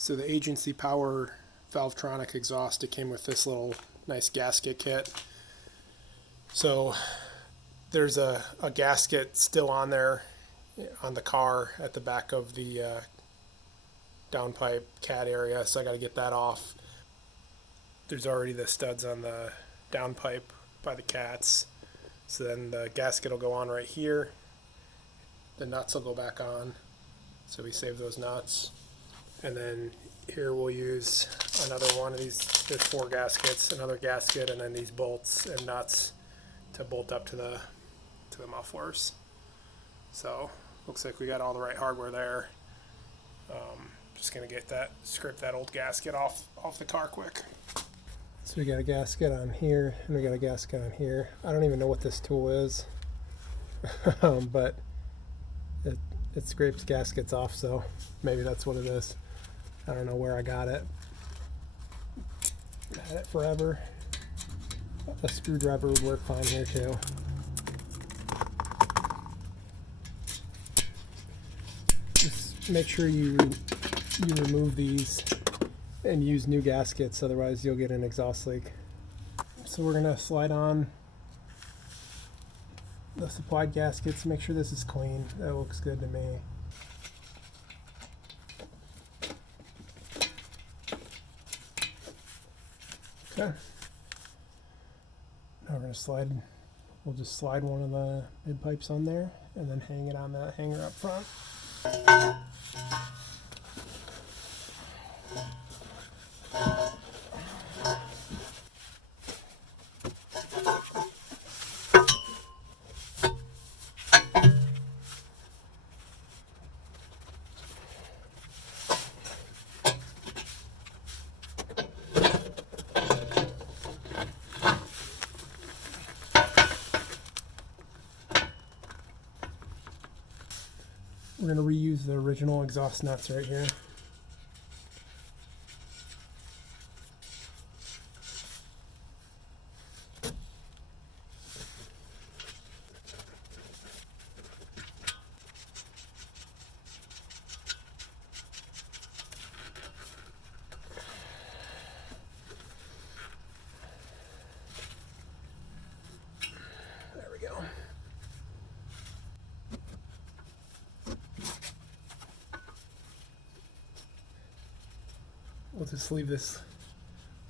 So the Agency Power Valvetronic exhaust, it came with this little nice gasket kit. So there's a gasket still on there on the car at the back of the downpipe cat area, so I got to get that off. There's already the studs on the downpipe by the cats, so then the gasket will go on right here. The nuts will go back on, so we save those nuts. And then here we'll use another one of these. There's 4 gaskets, another gasket, and then these bolts and nuts to bolt up to the mufflers. So looks like we got all the right hardware there. Just gonna get that, scrape that old gasket off the car quick. So we got a gasket on here, and we got a gasket on here. I don't even know what this tool is, but it scrapes gaskets off, so maybe that's what it is. I don't know where I got it. I had it forever. A screwdriver would work fine here too. Just make sure you remove these and use new gaskets, otherwise you'll get an exhaust leak. So we're gonna slide on the supplied gaskets. Make sure this is clean. That looks good to me. Okay. Now we're gonna slide. We'll just slide one of the mid pipes on there, and then hang it on that hanger up front. We're going to reuse the original exhaust nuts right here. There we go. We'll just leave this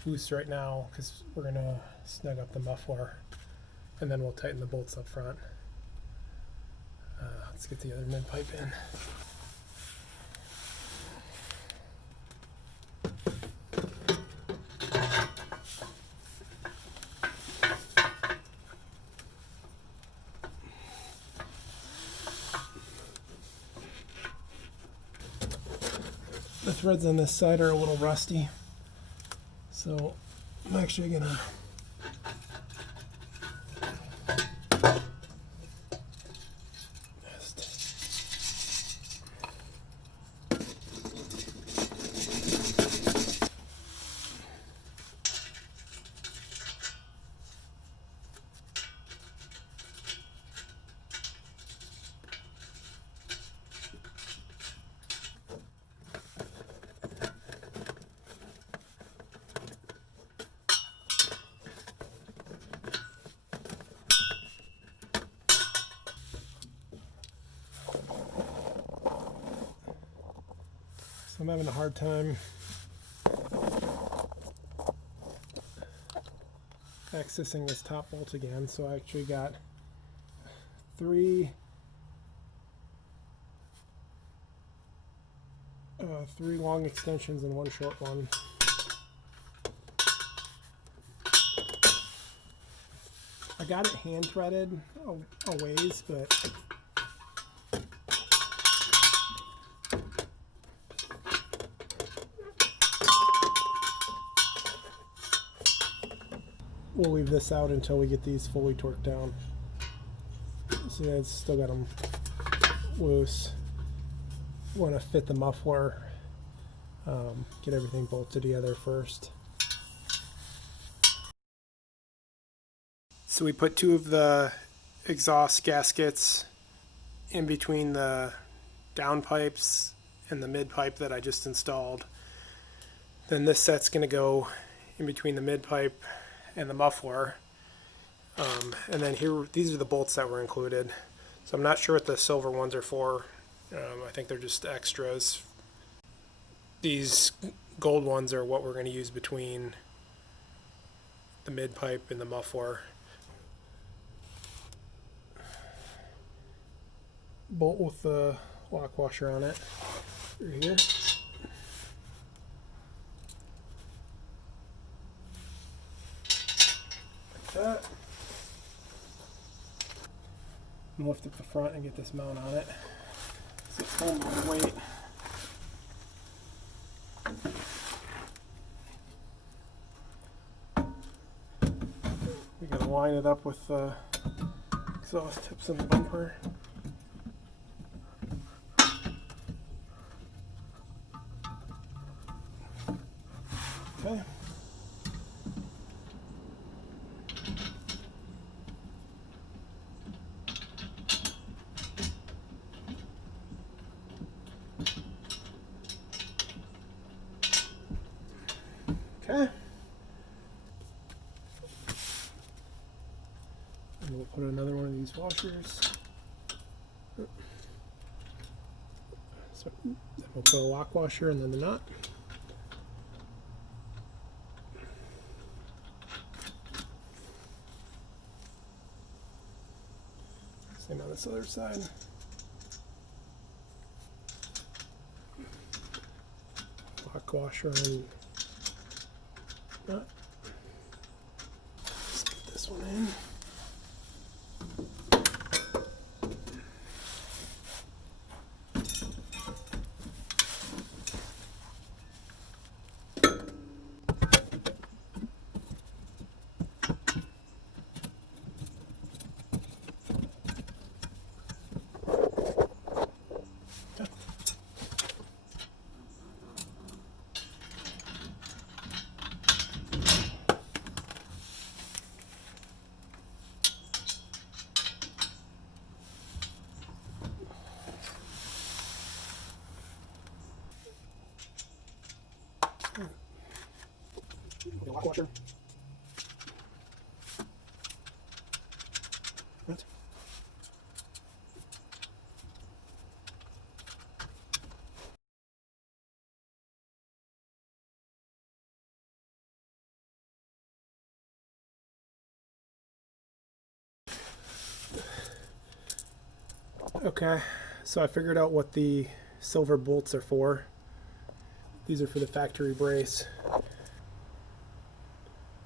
loose right now because we're going to snug up the muffler, and then we'll tighten the bolts up front. Let's get the other mid pipe in. The threads on this side are a little rusty, so I'm actually gonna I'm having a hard time accessing this top bolt again, so I actually got three long extensions and one short one. I got it hand threaded a ways, but we'll leave this out until we get these fully torqued down. See, it's still got them loose. Want to fit the muffler, get everything bolted together first. So we put 2 of the exhaust gaskets in between the down pipes and the mid pipe that I just installed. Then this set's going to go in between the mid pipe and the muffler. And then here, these are the bolts that were included. So I'm not sure what the silver ones are for. I think they're just extras. These gold ones are what we're going to use between the mid pipe and the muffler. Bolt with the lock washer on it through here. Like that. And lift up the front and get this mount on it. So it's holding my weight. We gotta line it up with the exhaust tips in the bumper. Okay. Okay. And we'll put another one of these washers. So then we'll put a lock washer and then the nut. Same on this other side. Lock washer and nut. Let's put this one in. Lock washer. Right. Okay, so I figured out what the silver bolts are for. These are for the factory brace.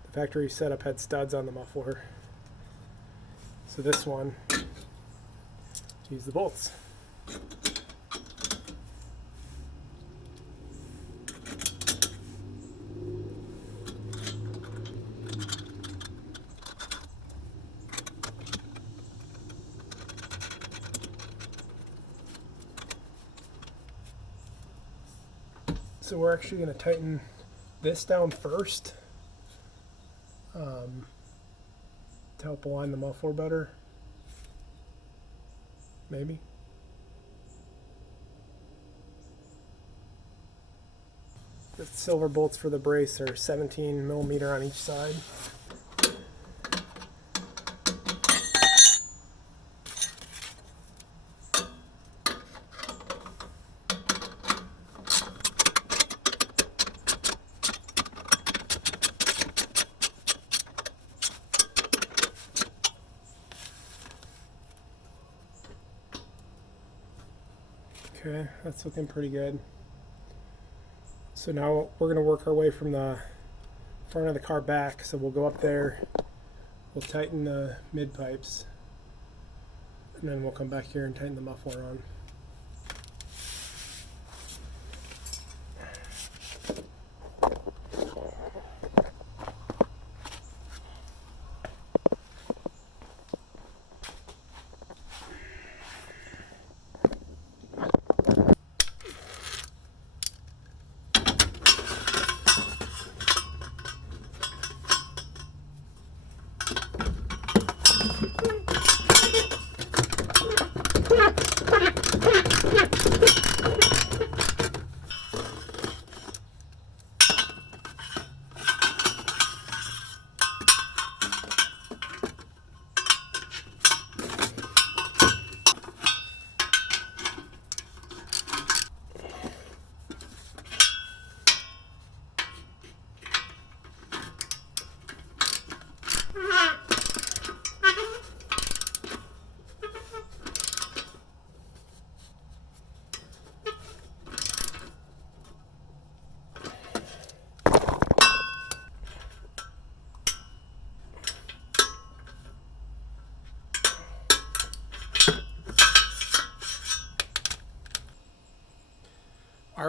The factory setup had studs on the muffler. So this one, to use the bolts. So we're actually going to tighten this down first to help align the muffler better. Maybe. The silver bolts for the brace are 17 millimeter on each side. Okay, that's looking pretty good. So now we're going to work our way from the front of the car back. So we'll go up there, we'll tighten the mid pipes, and then we'll come back here and tighten the muffler on.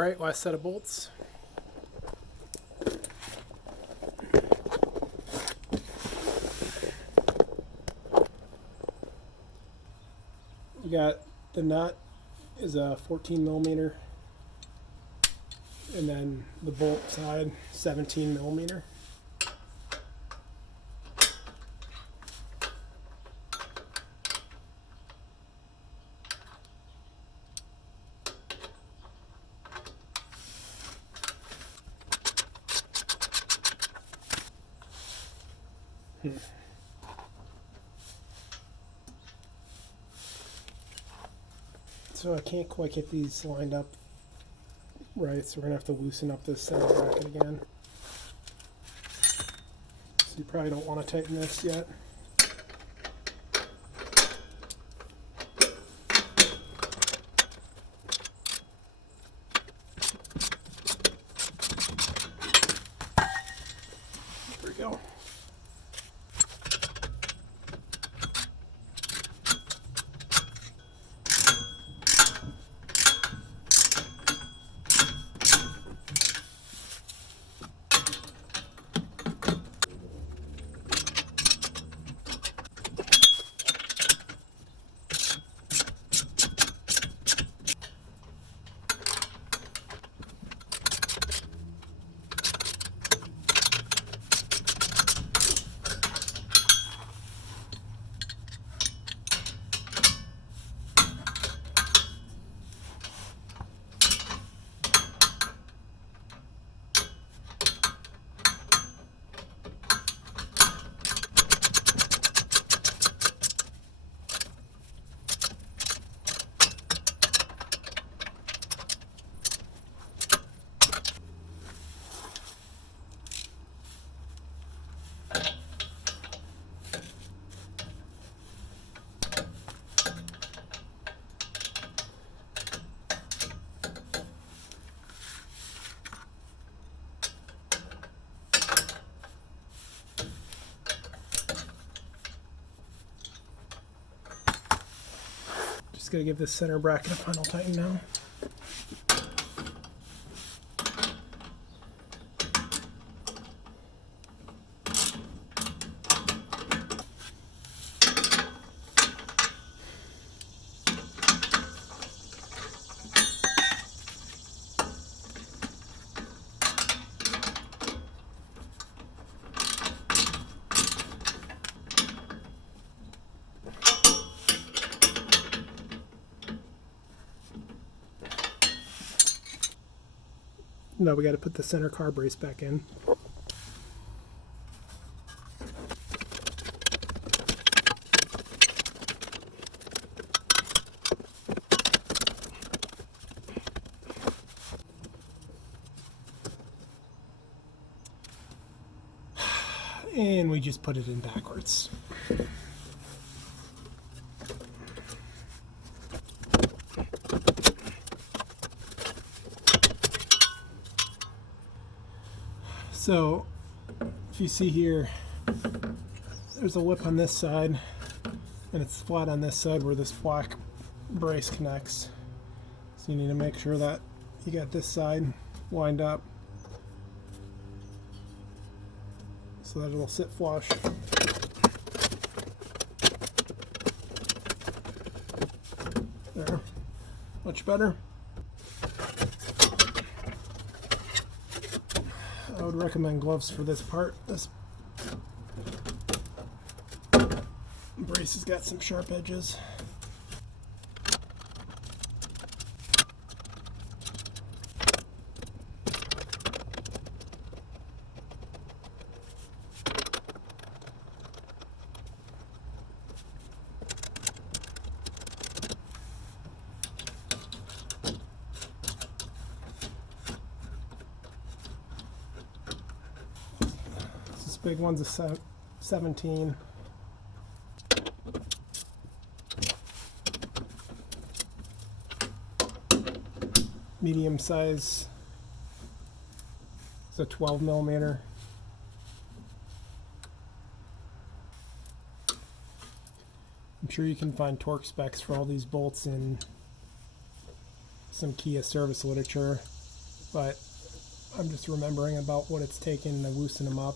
Alright, last set of bolts. You got the nut is a 14 millimeter, and then the bolt side 17 millimeter. So I can't quite get these lined up right, so we're gonna have to loosen up this center bracket again. So you probably don't want to tighten this yet. There we go. Just gotta give this center bracket a final tighten now. Now we got to put the center car brace back in. And we just put it in backwards. So, if you see here, there's a lip on this side, and it's flat on this side where this black brace connects. So you need to make sure that you got this side lined up so that it'll sit flush. There, much better. I would recommend gloves for this part. This brace has got some sharp edges. Big one's a 17. Medium size is a 12 millimeter. I'm sure you can find torque specs for all these bolts in some Kia service literature. but I'm just remembering about what it's taken to loosen them up.